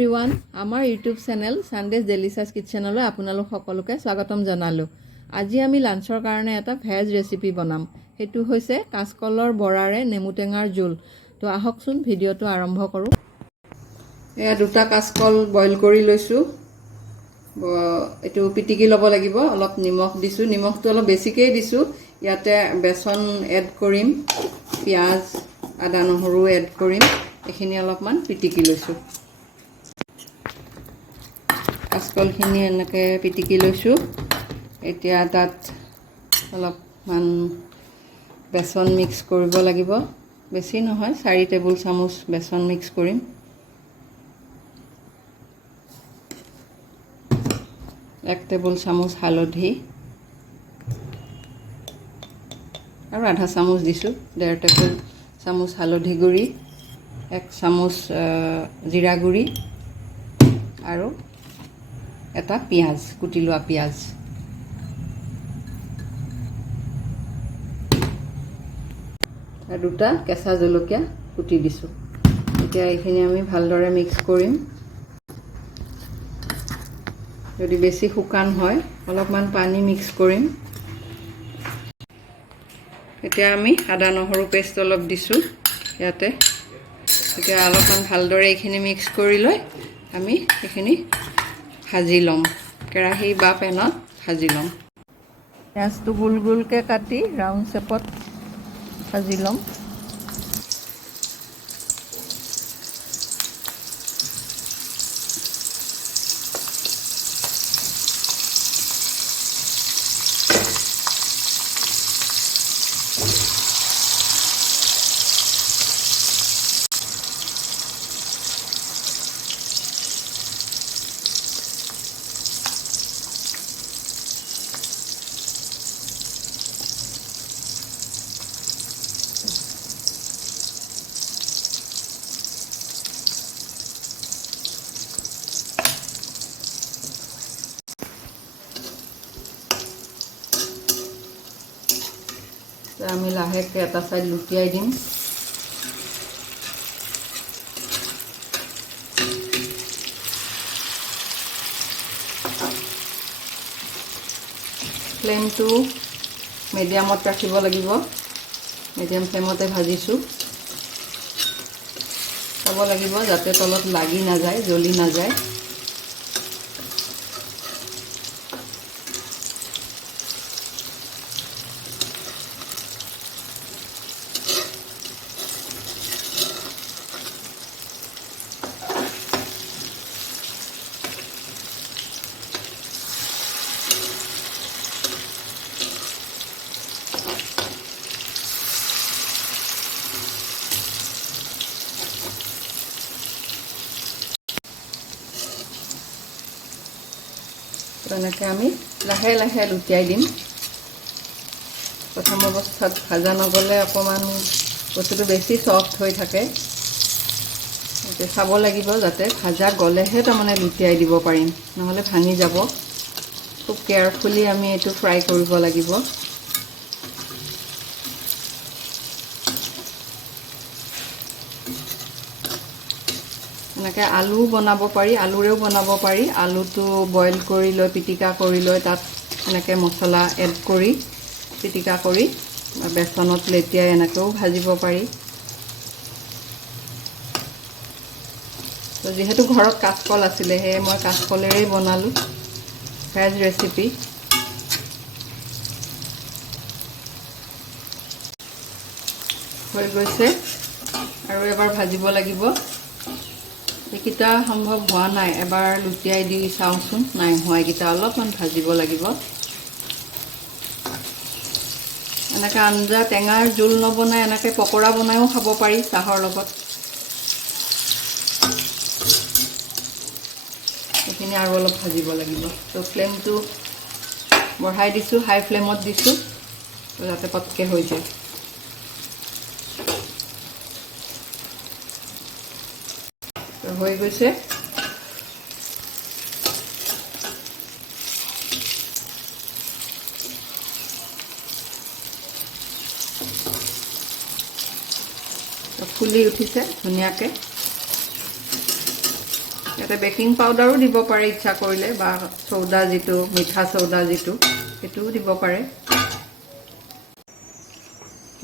Everyone আমাৰ YouTube channel Sundays delicious কিটচেনলৈ আপোনালোক সকলোকে স্বাগতম জনালোঁ। আজি আমি লাঞ্চৰ কাৰণে এটা ভেজ ৰেচিপি বনাম। সেইটো হৈছে কাঁচকলৰ বৰাৰে নেমু টেঙাৰ জোল। তো আহকচোন ভিডিঅ'টো আৰম্ভ কৰোঁ। এয়া দুটা কাঁচকল বইল কৰি লৈছোঁ। এইটো পিটিকি ল'ব লাগিব। অলপ নিমখ দিছোঁ, নিমখটো অলপ বেছিকৈ দিছোঁ। ইয়াতে বেচন এড কৰিম, পিঁয়াজ আদা নহৰু এড কৰিম। এইখিনি অলপমান পিটিকি লৈছোঁ। কাঁচকলখিনি এনেকৈ পিটিকি লৈছোঁ। এতিয়া তাত অলপমান বেচন মিক্স কৰিব লাগিব। বেছি নহয়, 4 টেবুল চামুচ বেচন মিক্স কৰিম। এক টেবুল চামুচ হালধি আৰু আধা চামুচ দিছোঁ। 1.5 টেবুল চামুচ হালধি গুড়ি, 1 চামুচ জিৰা গুড়ি আৰু এটা পিঁয়াজ, কুটি লোৱা পিঁয়াজ। আৰু 2টা কেঁচা জলকীয়া কুটি দিছোঁ। এতিয়া এইখিনি আমি ভালদৰে মিক্স কৰিম। যদি বেছি শুকান হয় অলপমান পানী মিক্স কৰিম। এতিয়া আমি আদা নহৰু পেষ্ট অলপ দিছোঁ ইয়াতে। এতিয়া অলপমান ভালদৰে এইখিনি মিক্স কৰি লৈ আমি এইখিনি ভাজি ল'ম। কেৰাহী বা পেনত ভাজি ল'ম। পিঁয়াজটো গোল গোলকৈ কাটি ৰাউণ্ড শ্বেপত ভাজি ল'ম। আমি লাহেকৈ এটা চাইড লুটিয়াই দিম। ফ্লেমটো মিডিয়ামত ৰাখিব লাগিব। মিডিয়াম ফ্লেমতে ভাজিছোঁ। চাব লাগিব যাতে তলত লাগি নাযায়, জ্বলি নাযায়। এনেকৈ আমি লাহে লাহে লুটিয়াই দিম। প্ৰথম অৱস্থাত ভাজা নগ'লে অকণমান বস্তুটো বেছি ছফ্ট হৈ থাকে। এতিয়া চাব লাগিব যাতে ভাজা গ'লেহে তাৰমানে লুটিয়াই দিব পাৰিম, নহ'লে ভাঙি যাব। খুব কেয়াৰফুলি আমি এইটো ফ্ৰাই কৰিব লাগিব। এনেকৈ আলু বনাব পাৰি, আলুৰেও বনাব পাৰি। আলুটো বইল কৰি লৈ পিটিকা কৰি লৈ তাত এনেকৈ মছলা এড কৰি পিটিকা কৰি বেচনত লেটিয়াই এনেকৈও ভাজিব পাৰি। তো যিহেতু ঘৰত কাঁচকল আছিলে সেয়ে মই কাঁচকলেৰেই বনালোঁ ভেজ ৰেচিপি। হৈ গৈছে আৰু এবাৰ ভাজিব লাগিব। এইকেইটা সম্ভৱ হোৱা নাই, এবাৰ লুটিয়াই দি চাওঁচোন। নাই হোৱা, এইকেইটা অলপমান ভাজিব লাগিব। এনেকৈ আঞ্জা টেঙাৰ জোল নবনাই এনেকৈ পকৰা বনাইও খাব পাৰি চাহৰ লগত। এইখিনি আৰু অলপ ভাজিব লাগিব। তো ফ্লেমটো বঢ়াই দিছোঁ, হাই ফ্লেমত দিছোঁ যাতে পটকৈ হৈ যায়। হৈ গৈছে। ফুলি উঠিছে ধুনীয়াকৈ। ইয়াতে বেকিং পাউডাৰো দিব পাৰে ইচ্ছা কৰিলে, বা চৌদা যিটো মিঠা চৌদা যিটো সেইটোও দিব পাৰে।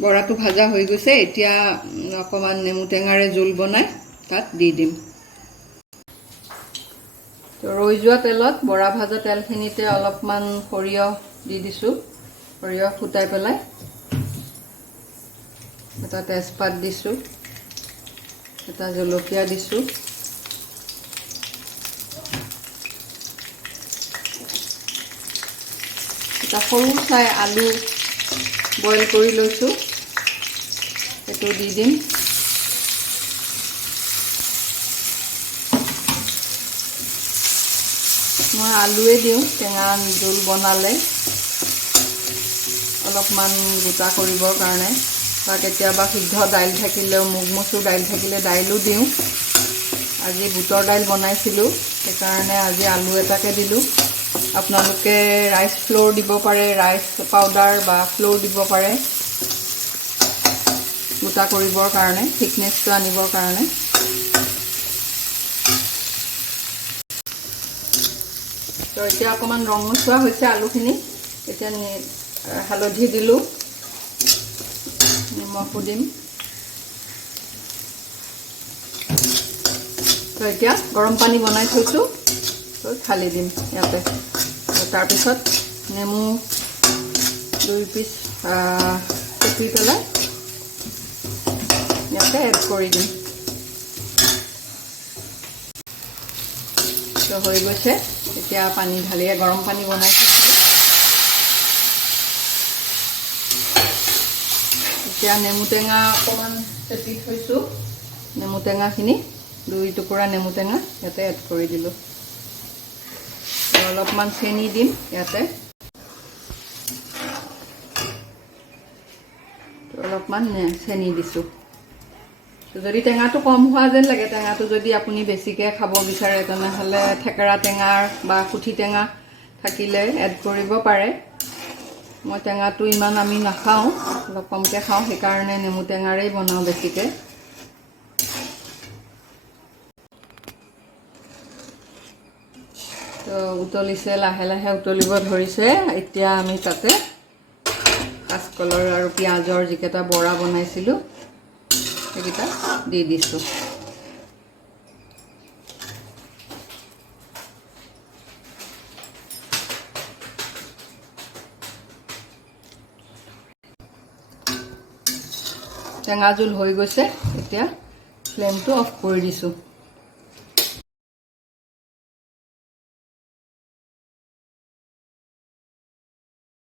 বৰাটো ভাজা হৈ গৈছে, এতিয়া অকণমান নেমু টেঙাৰে জোল বনাই তাত দি দিম। ৰৈ যোৱা তেলত, বৰা ভাজা তেলখিনিতে অলপমান সৰিয়হ দি দিছোঁ। সৰিয়হ ফুটাই পেলাই এটা তেজপাত দিছোঁ, এটা জলকীয়া দিছোঁ, এটা সৰু চাই আলু বইল কৰি লৈছোঁ, সেইটো দি দিম। মই আলুৱে দিওঁ, টেঙা জোল বনালে অলপমান গোটা কৰিবৰ কাৰণে, বা কেতিয়াবা সিদ্ধ দাইল থাকিলেও, মুগ মচুৰ দাইল থাকিলে দাইলো দিওঁ। আজি বুটৰ দাইল বনাইছিলোঁ, সেইকাৰণে আজি আলু এটাকে দিলোঁ। আপোনালোকে ৰাইচ ফ্ল'ৰ দিব পাৰে, ৰাইচ পাউডাৰ বা ফ্ল'ৰ দিব পাৰে গোটা কৰিবৰ কাৰণে, থিকনেছটো আনিবৰ কাৰণে। তো এতিয়া অকণমান ৰঙচুৱা হৈছে আলুখিনি। এতিয়া হালধি দিলোঁ, নিমখো দিম। তো এতিয়া গৰম পানী বনাই থৈছোঁ, তো ঢালি দিম ইয়াতে। তাৰপিছত নেমু 2 পিচ চেপি পেলাই ইয়াতে এড কৰি দিম। তো হৈ গৈছে, এতিয়া পানী ঢালি, গৰম পানী বনাই থৈছোঁ। এতিয়া নেমু টেঙা অকণমান চেপি থৈছোঁ, নেমু টেঙাখিনি 2 টুকুৰা নেমু টেঙা ইয়াতে এড কৰি দিলোঁ। অলপমান চেনি দিম ইয়াতে, অলপমান চেনি দিছোঁ। যদি টেঙাটো কম হোৱা যেন লাগে, টেঙাটো যদি আপুনি বেছিকৈ খাব বিচাৰে, তেনেহ'লে থেকেৰা টেঙাৰ বা কুঠি টেঙা থাকিলে এড কৰিব পাৰে। মই টেঙাটো ইমান আমি নাখাওঁ, অলপ কমকৈ খাওঁ, সেইকাৰণে নেমু টেঙাৰেই বনাওঁ বেছিকৈ। তো উতলিছে, লাহে লাহে উতলিব ধৰিছে। এতিয়া আমি তাতে কাঁচকলৰ আৰু পিঁয়াজৰ যিকেইটা বৰা বনাইছিলোঁ সেইকেইটা দি দিছোঁ। টেঙা জোল হৈ গৈছে, এতিয়া ফ্লেমটো অফ কৰি দিছোঁ।